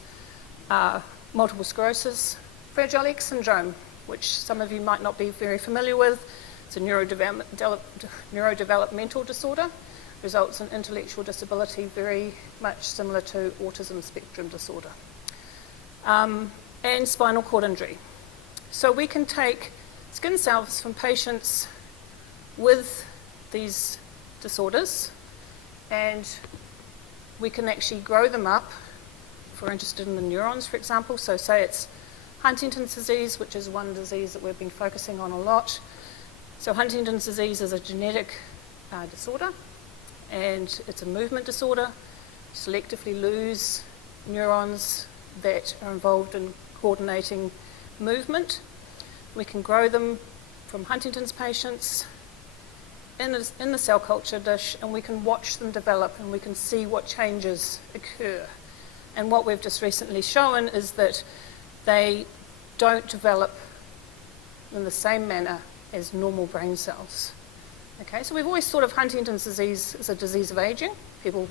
multiple sclerosis, Fragile X syndrome, which some of you might not be very familiar with. It's a neurodevelopmental disorder, results in intellectual disability, very much similar to autism spectrum disorder, and spinal cord injury. So we can take skin cells from patients with these disorders, and we can actually grow them up if we're interested in the neurons, for example. So say it's Huntington's disease, which is one disease that we've been focusing on a lot. So Huntington's disease is a genetic disorder, and it's a movement disorder. Selectively lose neurons that are involved in coordinating movement. We can grow them from Huntington's patients in the cell culture dish, and we can watch them develop, and we can see what changes occur. And what we've just recently shown is that they don't develop in the same manner as normal brain cells. Okay, so we've always thought of Huntington's disease as a disease of aging. People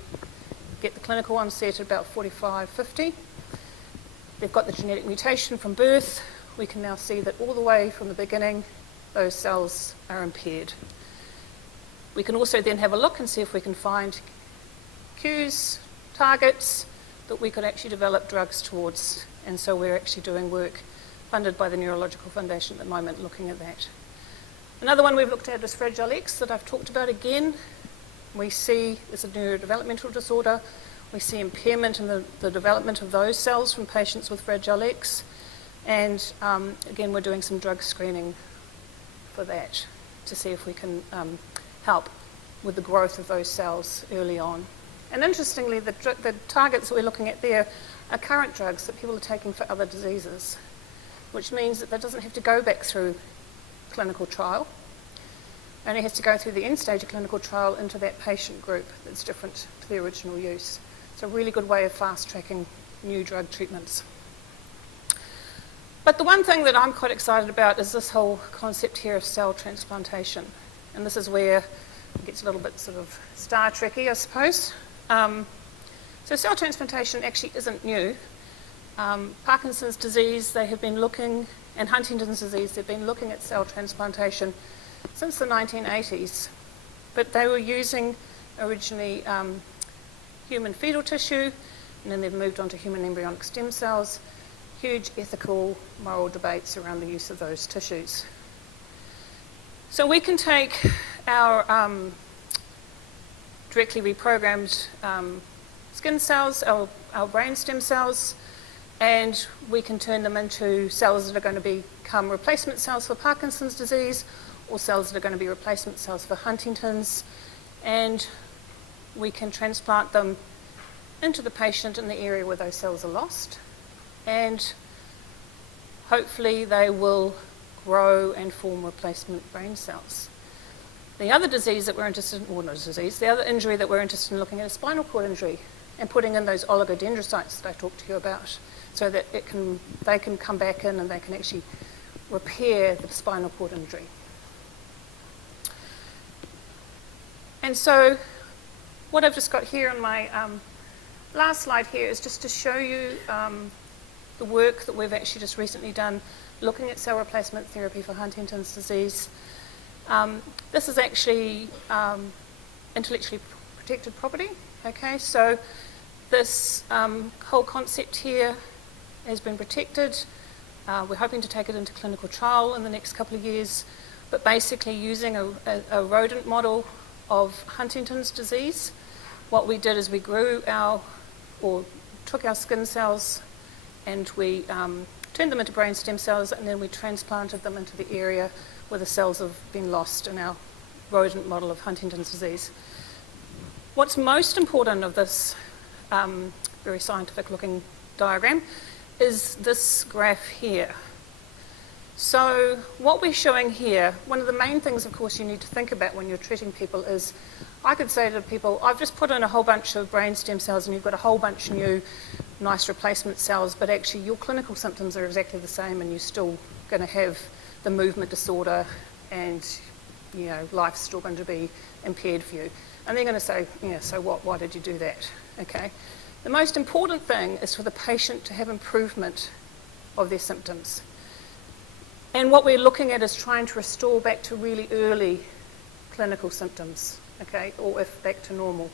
get the clinical onset at about 45, 50. They've got the genetic mutation from birth. We can now see that all the way from the beginning, those cells are impaired. We can also then have a look and see if we can find cues, targets that we could actually develop drugs towards. And so we're actually doing work funded by the Neurological Foundation at the moment looking at that. Another one we've looked at is Fragile X that I've talked about again. We see it's a neurodevelopmental disorder. We see impairment in the development of those cells from patients with Fragile X. And again, we're doing some drug screening for that to see if we can help with the growth of those cells early on. And interestingly, the targets that we're looking at there are current drugs that people are taking for other diseases, which means that doesn't have to go back through clinical trial. It only has to go through the end stage of clinical trial into that patient group that's different to the original use. It's a really good way of fast-tracking new drug treatments. But the one thing that I'm quite excited about is this whole concept here of cell transplantation. And this is where it gets a little bit sort of Star Trek-y, I suppose. So cell transplantation actually isn't new. Parkinson's disease, they have been looking, and Huntington's disease, they've been looking at cell transplantation since the 1980s. But they were using originally human fetal tissue, and then they've moved on to human embryonic stem cells. Huge ethical, moral debates around the use of those tissues. So we can take our directly reprogrammed skin cells, our brain stem cells, and we can turn them into cells that are going to become replacement cells for Parkinson's disease, or cells that are going to be replacement cells for Huntington's, and we can transplant them into the patient in the area where those cells are lost, and hopefully they will grow and form replacement brain cells. The other disease that we're interested in, or not disease, the other injury that we're interested in looking at is spinal cord injury, and putting in those oligodendrocytes that I talked to you about, so that they can come back in and they can actually repair the spinal cord injury. And so what I've just got here on my last slide here is just to show you the work that we've actually just recently done looking at cell replacement therapy for Huntington's disease. This is actually intellectually protected property. Okay, so this whole concept here has been protected. We're hoping to take it into clinical trial in the next couple of years, but basically using a rodent model of Huntington's disease. What we did is we took our skin cells and we turned them into brain stem cells, and then we transplanted them into the area where the cells have been lost in our rodent model of Huntington's disease. What's most important of this very scientific looking diagram is this graph here. So what we're showing here, one of the main things, of course, you need to think about when you're treating people is, I could say to people, I've just put in a whole bunch of brain stem cells and you've got a whole bunch of new nice replacement cells, but actually your clinical symptoms are exactly the same and you're still going to have the movement disorder and, you know, life's still going to be impaired for you. And they're going to say, yeah, so what? Why did you do that? Okay. The most important thing is for the patient to have improvement of their symptoms. And what we're looking at is trying to restore back to really early clinical symptoms, okay, or if back to normal.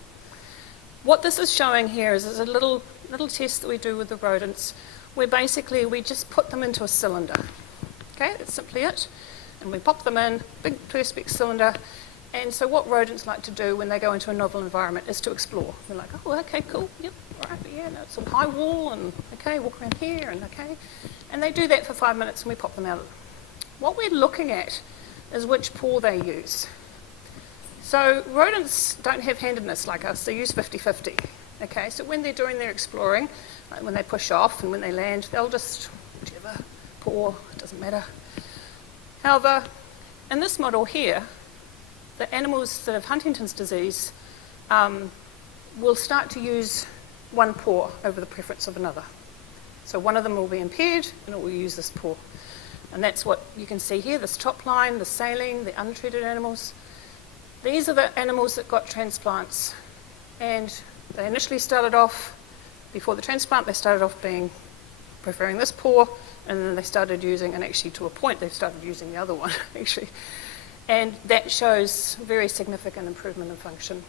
What this is showing here is a little test that we do with the rodents, where basically we just put them into a cylinder. Okay, that's simply it. And we pop them in, big perspex cylinder. And so what rodents like to do when they go into a novel environment is to explore. They're like, oh, okay, cool, yep, right, yeah, no, it's a high wall, and okay, walk around here, and okay. And they do that for 5 minutes and we pop them out. What we're looking at is which paw they use. So rodents don't have handedness like us, they use 50-50. Okay, so when they're doing their exploring, like when they push off and when they land, they'll just, whichever paw, it doesn't matter. However, in this model here, the animals that have Huntington's disease will start to use one paw over the preference of another. So one of them will be impaired and it will use this paw. And that's what you can see here, this top line, the saline, the untreated animals. These are the animals that got transplants. And they initially started off, before the transplant, they started off preferring this paw, and then they started using, and actually to a point, they started using the other one, actually. And that shows very significant improvement in function.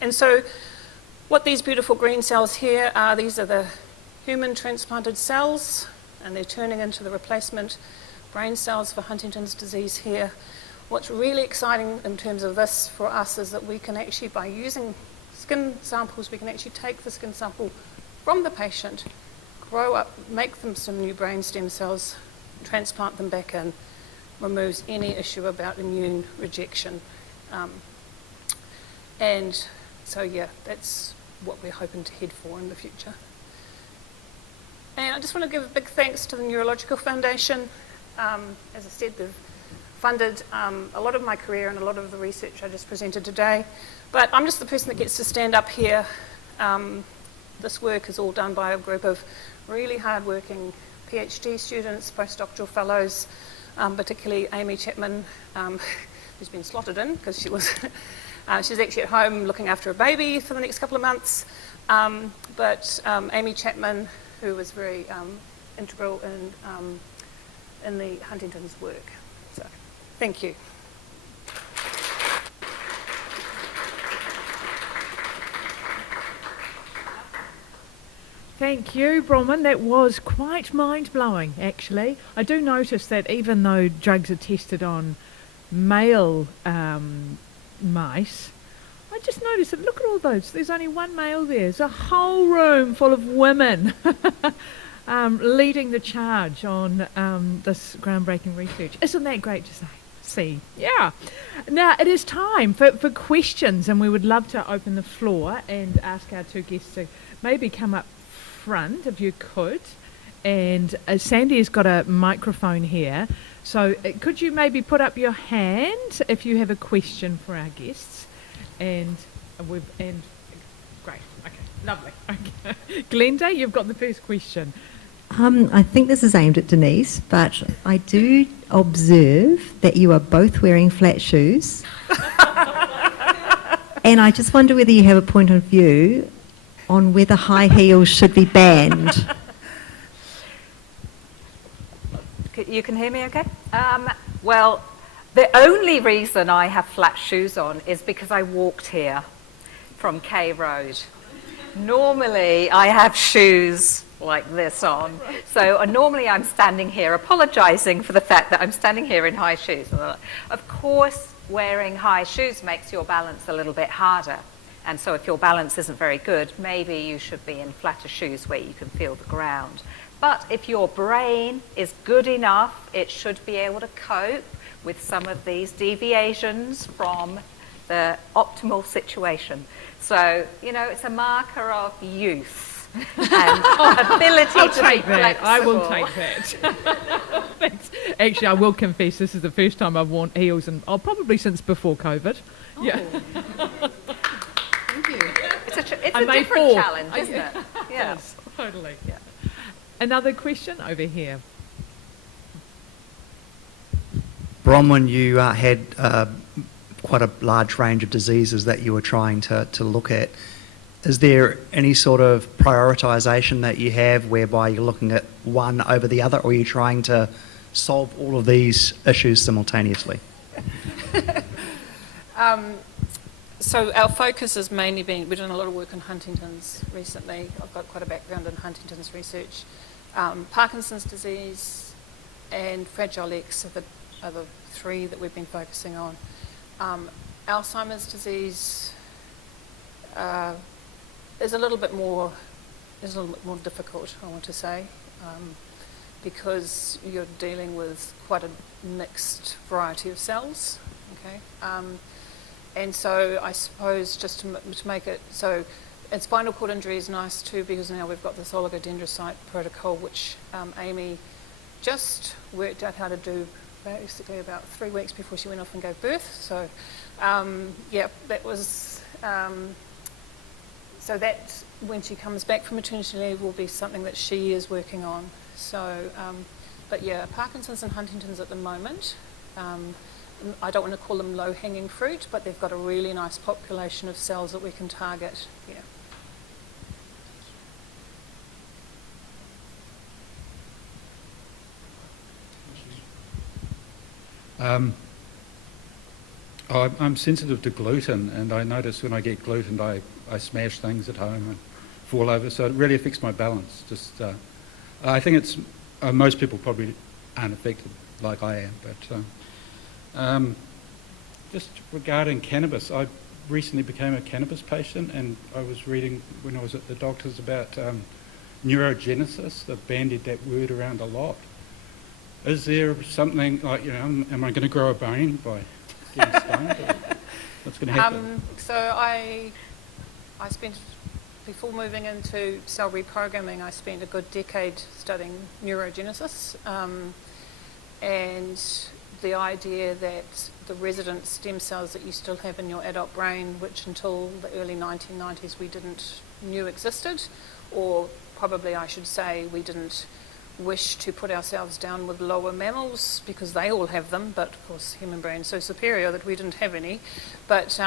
And so what these beautiful green cells here are, these are the human transplanted cells, and they're turning into the replacement brain cells for Huntington's disease here. What's really exciting in terms of this for us is that we can actually, by using skin samples, we can actually take the skin sample from the patient, grow up, make them some new brain stem cells, transplant them back in, removes any issue about immune rejection. And so, yeah, that's what we're hoping to head for in the future. And I just want to give a big thanks to the Neurological Foundation. As I said, they've funded a lot of my career and a lot of the research I just presented today. But I'm just the person that gets to stand up here. This work is all done by a group of really hard-working PhD students, postdoctoral fellows, particularly Amy Chapman, who's been slotted in because she was she's actually at home looking after a baby for the next couple of months. But Amy Chapman, who was very integral in the Huntington's work. So, thank you. Thank you, Bronwen. That was quite mind-blowing, actually. I do notice that even though drugs are tested on male mice, I just noticed that, look at all those. There's only one male there. There's a whole room full of women leading the charge on this groundbreaking research. Isn't that great to see? Yeah. Now, it is time for questions, and we would love to open the floor and ask our two guests to maybe come up front, if you could. And Sandy has got a microphone here, so could you maybe put up your hand if you have a question for our guests? And great, okay, lovely. Okay. Glenda, you've got the first question. I think this is aimed at Denise, but I do observe that you are both wearing flat shoes. And I just wonder whether you have a point of view on whether high heels should be banned. You can hear me okay? Well, the only reason I have flat shoes on is because I walked here from K Road. Normally, I have shoes like this on. So normally I'm standing here apologising for the fact that I'm standing here in high shoes. Of course, wearing high shoes makes your balance a little bit harder. And so if your balance isn't very good, maybe you should be in flatter shoes where you can feel the ground. But if your brain is good enough, it should be able to cope with some of these deviations from the optimal situation. So, you know, it's a marker of youth. and ability I'll to take be that. flexible. I will take that. Thanks. Actually, I will confess this is the first time I've worn heels, and probably since before COVID. Yeah. Thank you. It's a I made different 4. challenge, isn't it? Yeah. Yes, totally. Yeah. Another question over here. Bronwen, you had quite a large range of diseases that you were trying to look at. Is there any sort of prioritisation that you have whereby you're looking at one over the other, or are you trying to solve all of these issues simultaneously? So our focus has mainly been, we've done a lot of work on Huntington's recently. I've got quite a background in Huntington's research. Parkinson's disease and Fragile X are the 3 that we've been focusing on. Alzheimer's disease is a little bit more difficult, I want to say, because you're dealing with quite a mixed variety of cells. Okay, and so I suppose just to make it so, and spinal cord injury is nice too, because now we've got this oligodendrocyte protocol, which Amy just worked out how to do basically about 3 weeks before she went off and gave birth. So, yeah, that was. So that, when she comes back from maternity leave, will be something that she is working on. So, but yeah, Parkinson's and Huntington's at the moment. I don't want to call them low-hanging fruit, but they've got a really nice population of cells that we can target. Yeah. I'm sensitive to gluten, and I notice when I get gluten, I smash things at home and fall over, so it really affects my balance. Just, I think it's most people probably aren't affected like I am, but just regarding cannabis, I recently became a cannabis patient, and I was reading when I was at the doctor's about neurogenesis. They've bandied that word around a lot. Is there something like, am I going to grow a brain by getting stoned? Or what's going to happen? So I spent, before moving into cell reprogramming, I spent a good decade studying neurogenesis, and the idea that the resident stem cells that you still have in your adult brain, which until the early 1990s we knew existed, or probably I should say we didn't wish to put ourselves down with lower mammals because they all have them, but of course human brain's so superior that we didn't have any, but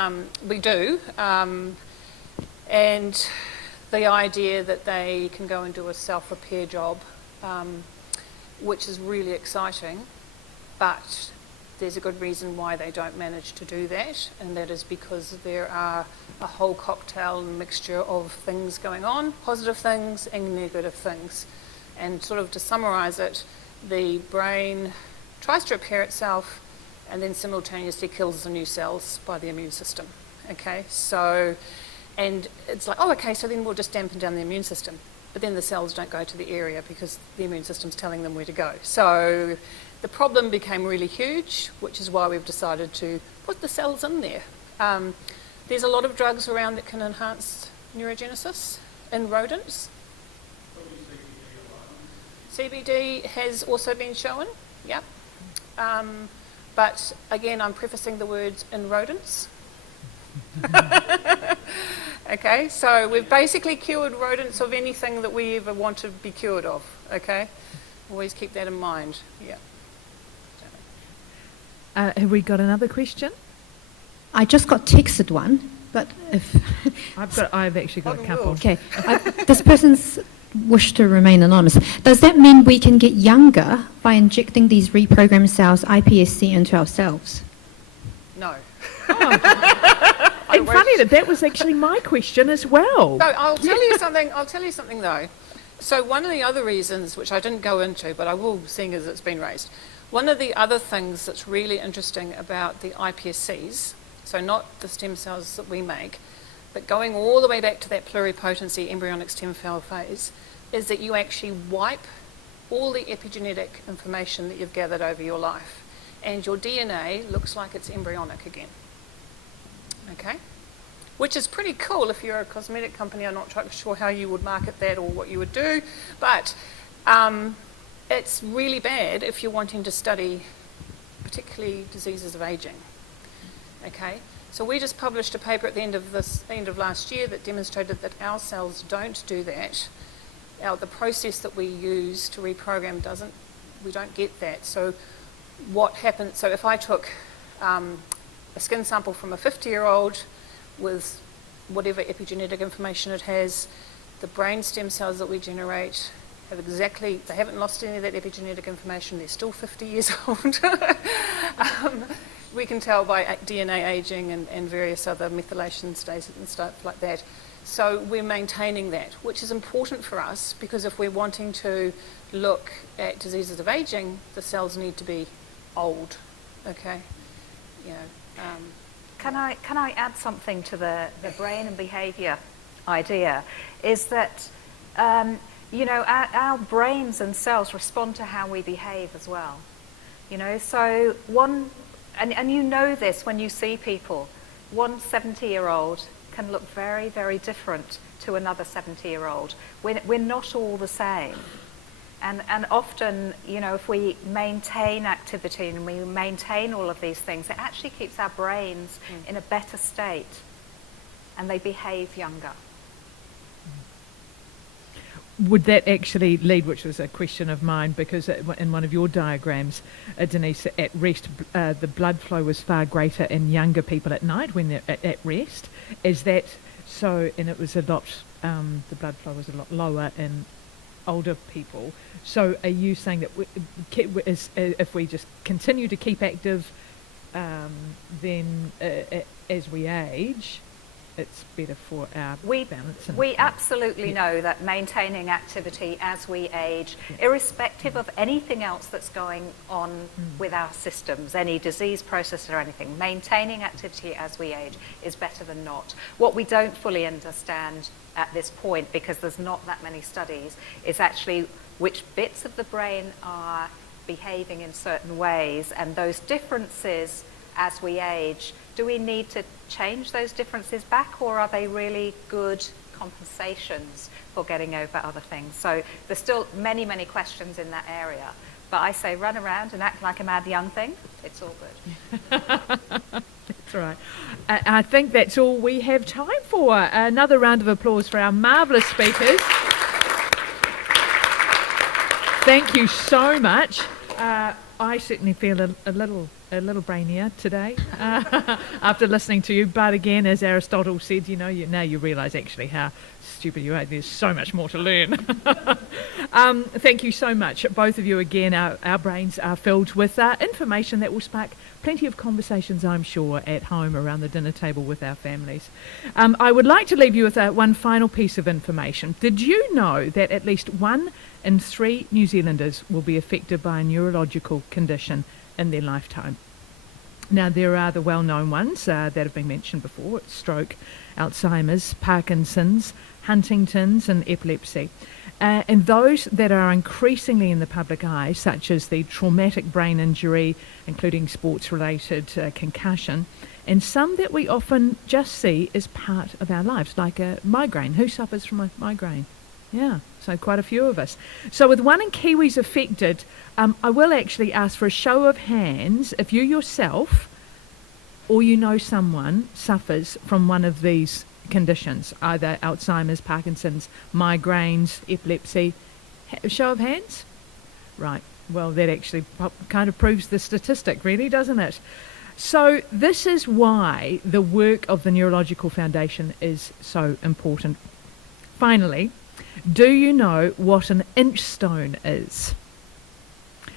we do, and the idea that they can go and do a self-repair job, which is really exciting, but there's a good reason why they don't manage to do that, and that is because there are a whole cocktail and mixture of things going on, positive things and negative things. And sort of to summarise it, the brain tries to repair itself and then simultaneously kills the new cells by the immune system. Okay, so, and it's like, oh, okay, so then we'll just dampen down the immune system. But then the cells don't go to the area because the immune system's telling them where to go. So the problem became really huge, which is why we've decided to put the cells in there. There's a lot of drugs around that can enhance neurogenesis in rodents. CBD has also been shown, yep. But again, I'm prefacing the words in rodents. Okay, so we've basically cured rodents of anything that we ever want to be cured of, okay? Always keep that in mind, yeah. Have we got another question? I just got texted one, but if... I've actually got a couple. Okay, this person's wish to remain anonymous. Does that mean we can get younger by injecting these reprogrammed cells, iPSC, into ourselves? No. And funny that was actually my question as well. No, I'll tell you something though. So one of the other reasons, which I didn't go into, but I will, seeing as it's been raised, one of the other things that's really interesting about the iPSCs, so not the stem cells that we make, but going all the way back to that pluripotency embryonic stem cell phase, is that you actually wipe all the epigenetic information that you've gathered over your life, and your DNA looks like it's embryonic again. Okay? which is pretty cool if you're a cosmetic company. I'm not sure how you would market that or what you would do, but it's really bad if you're wanting to study particularly diseases of aging. Okay, so we just published a paper at the end of last year that demonstrated that our cells don't do that. The process that we use to reprogram we don't get that. So what happens, so if I took a skin sample from a 50-year-old with whatever epigenetic information it has, the brain stem cells that we generate they haven't lost any of that epigenetic information, they're still 50 years old. We can tell by DNA aging and various other methylation stages and stuff like that. So we're maintaining that, which is important for us because if we're wanting to look at diseases of aging, the cells need to be old, okay? Can I add something to the brain and behaviour idea? Is that, our brains and cells respond to how we behave as well. So and you know this when you see people, one 70-year-old can look very, very different to another 70-year-old. We're not all the same. And often, if we maintain activity and we maintain all of these things, it actually keeps our brains in a better state and they behave younger. Would that actually lead, which was a question of mine, because in one of your diagrams, Denise, at rest, the blood flow was far greater in younger people at night when they're at rest. Is that so? And it was a lot, the blood flow was a lot lower in older people. So are you saying that if we just continue to keep active, then as we age, it's better for our balance? We absolutely know that maintaining activity as we age, irrespective of anything else that's going on with our systems, any disease process or anything, maintaining activity as we age is better than not. What we don't fully understand at this point, because there's not that many studies, is actually which bits of the brain are behaving in certain ways, and those differences as we age, do we need to change those differences back, or are they really good compensations for getting over other things? So there's still many, many questions in that area. But I say run around and act like a mad young thing. It's all good. That's right. I think that's all we have time for. Another round of applause for our marvellous speakers. Thank you so much. I certainly feel a little brainier today after listening to you. But again, as Aristotle said, now you realise actually how stupid you are. There's so much more to learn. Thank you so much, both of you. Again, our brains are filled with information that will spark plenty of conversations, I'm sure, at home around the dinner table with our families. I would like to leave you with one final piece of information. Did you know that at least 1 in 3 New Zealanders will be affected by a neurological condition in their lifetime? Now, there are the well-known ones that have been mentioned before: stroke, Alzheimer's, Parkinson's, Huntington's and epilepsy. And those that are increasingly in the public eye, such as the traumatic brain injury, including sports-related concussion, and some that we often just see as part of our lives, like a migraine. Who suffers from a migraine? Yeah, so quite a few of us. So with 1 in Kiwis affected, I will actually ask for a show of hands if you yourself or you know someone suffers from one of these conditions, either Alzheimer's, Parkinson's, migraines, epilepsy. Show of hands? Right, well, that actually kind of proves the statistic, really, doesn't it? So this is why the work of the Neurological Foundation is so important. Finally, do you know what an inch stone is?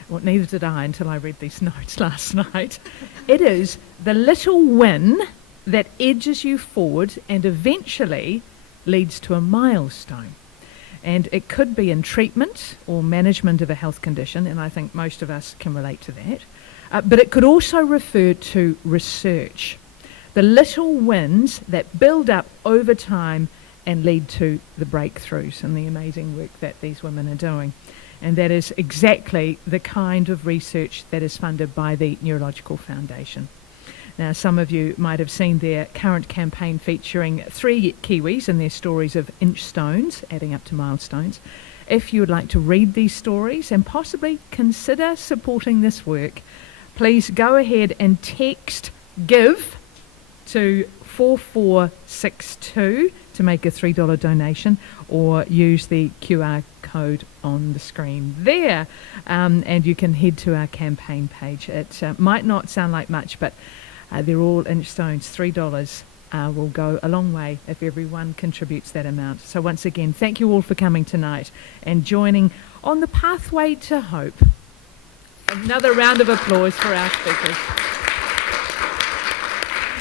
Well, neither did I until I read these notes last night. It is the little win that edges you forward and eventually leads to a milestone. And it could be in treatment or management of a health condition, and I think most of us can relate to that. But it could also refer to research. The little wins that build up over time and lead to the breakthroughs and the amazing work that these women are doing. And that is exactly the kind of research that is funded by the Neurological Foundation. Now, some of you might have seen their current campaign featuring 3 Kiwis and their stories of inch stones, adding up to milestones. If you would like to read these stories and possibly consider supporting this work, please go ahead and text GIVE to 4462 to make a $3 donation, or use the QR code on the screen there. And you can head to our campaign page. It might not sound like much, but they're all inch stones. $3 will go a long way if everyone contributes that amount. So once again, thank you all for coming tonight and joining on the pathway to hope. Another round of applause for our speakers.